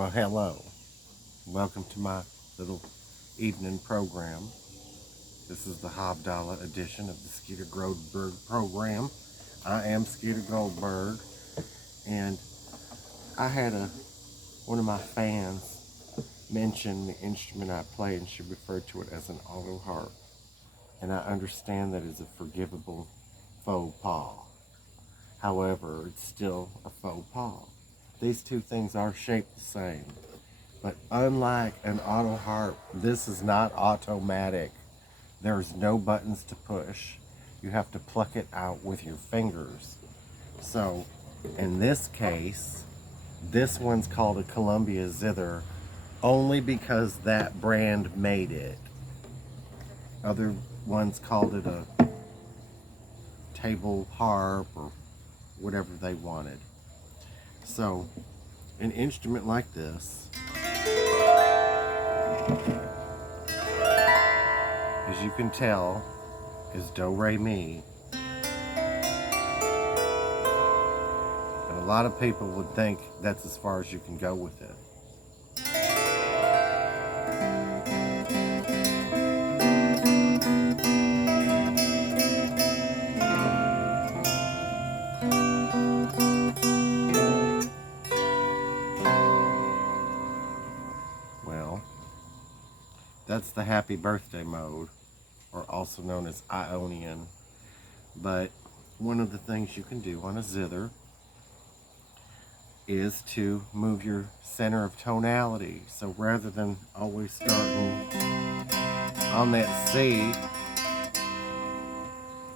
Well, hello. Welcome to my little evening program. This is the Hobdollar edition of the Skeeter Goldberg program. I am Skeeter Goldberg, and I had one of my fans mention the instrument I play, and she referred to it as an auto harp. And I understand that it's a forgivable faux pas. However, it's still a faux pas. These two things are shaped the same. But unlike an auto harp, this is not automatic. There's no buttons to push. You have to pluck it out with your fingers. So, in this case, this one's called a Columbia Zither only because that brand made it. Other ones called it a table harp or whatever they wanted. So, an instrument like this, as you can tell, is do, re, mi. And a lot of people would think that's as far as you can go with it. Well, that's the happy birthday mode, or also known as Ionian. But one of the things you can do on a zither is to move your center of tonality. So rather than always starting on that C,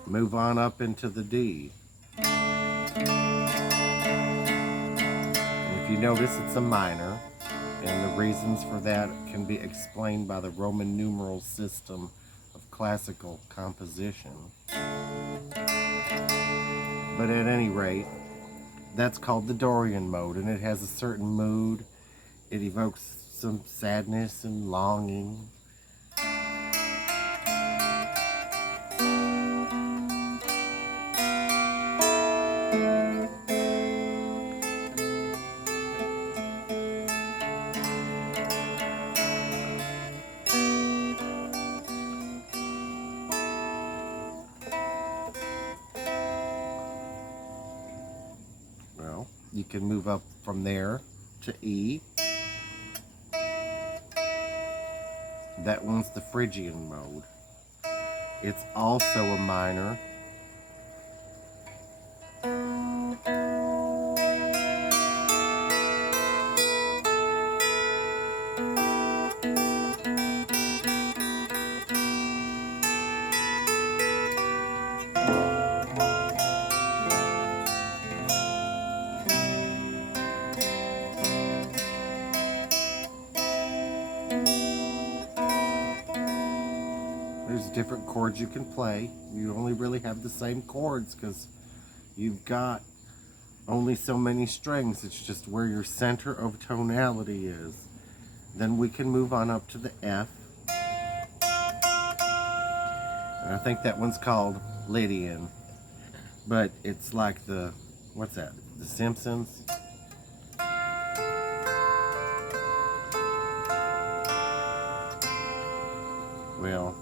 move on up into the D. And if you notice, it's a minor, and the reasons for that can be explained by the Roman numeral system of classical composition. But at any rate, that's called the Dorian mode, and it has a certain mood. It evokes some sadness and longing. Well, you can move up from there to E. That one's the Phrygian mode. It's also a minor. There's different chords you can play. You only really have the same chords because you've got only so many strings. It's just where your center of tonality is. Then we can move on up to the F. And I think that one's called Lydian. But it's like the, what's that? The Simpsons? Well,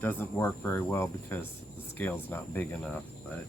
doesn't work very well because the scale's not big enough, but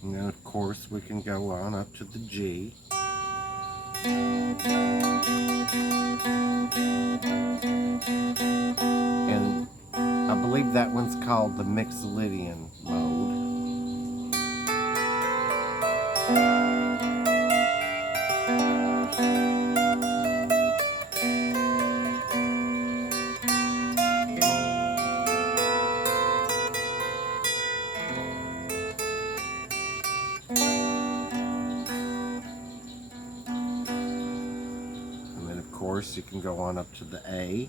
and then of course we can go on up to the G. And I believe that one's called the Mixolydian mode. course, you can go on up to the A.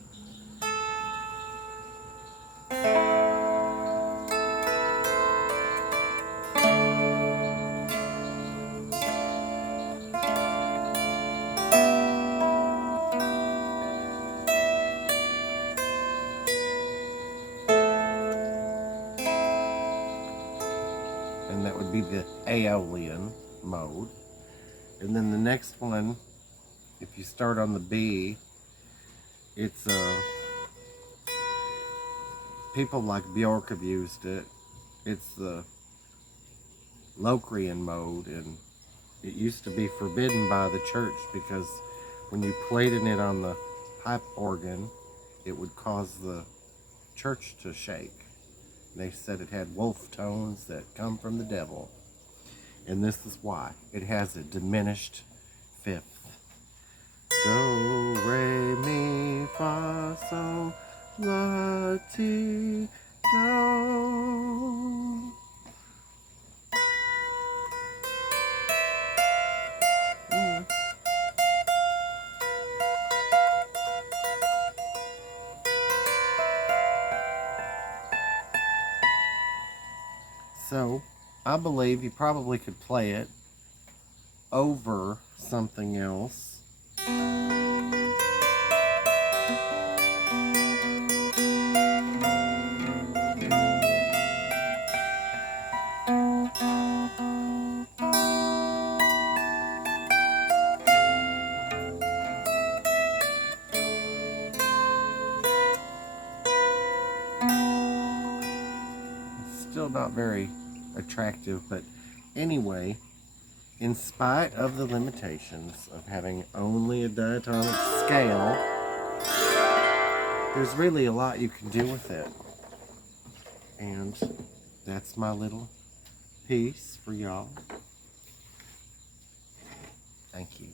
And that would be the Aeolian mode. And then the next one, if you start on the B, it's people like Bjork have used it. It's the Locrian mode, and it used to be forbidden by the church because when you played in it on the pipe organ, it would cause the church to shake. They said it had wolf tones that come from the devil. And this is why. It has a diminished fifth. Do, re, mi, fa, sol, la, ti, do. So, I believe you probably could play it over something else. Still not very attractive, but anyway, in spite of the limitations of having only a diatonic scale, there's really a lot you can do with it. And that's my little piece for y'all. Thank you.